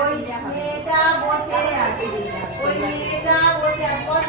ওই মেয়েটা বসে আছে। ওই মেয়েটা বসে আছে। কত?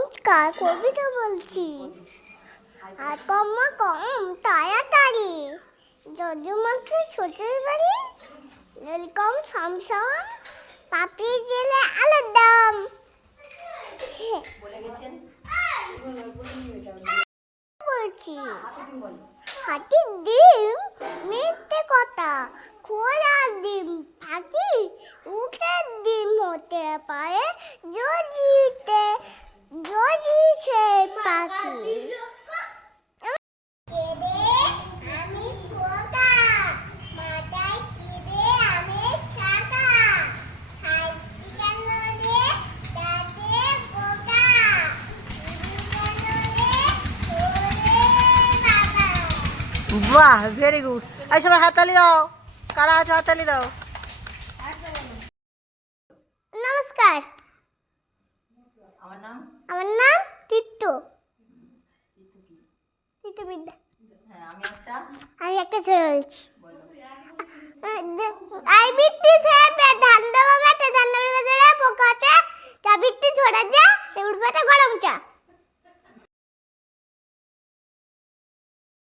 সংস্কার কবিতা বলছি? আর কম্মা কম, তাড়াতাড়ি। যজমাকে শ্বশুর বাড়ি ওয়েলকাম শামশাম পাপি জেলে আলাদাম বলছি, হাতির ডিম মিথ্যে কথা খোল বাহ ভেরি গুড এই সবাই দাও। কারা আছে হাতালি দাও? নমস্কার। আমার নাম? আমার নাম হ্যাঁ, আমি একটা ছেলে বলছি। আই বিট দিস হ্যাঁ।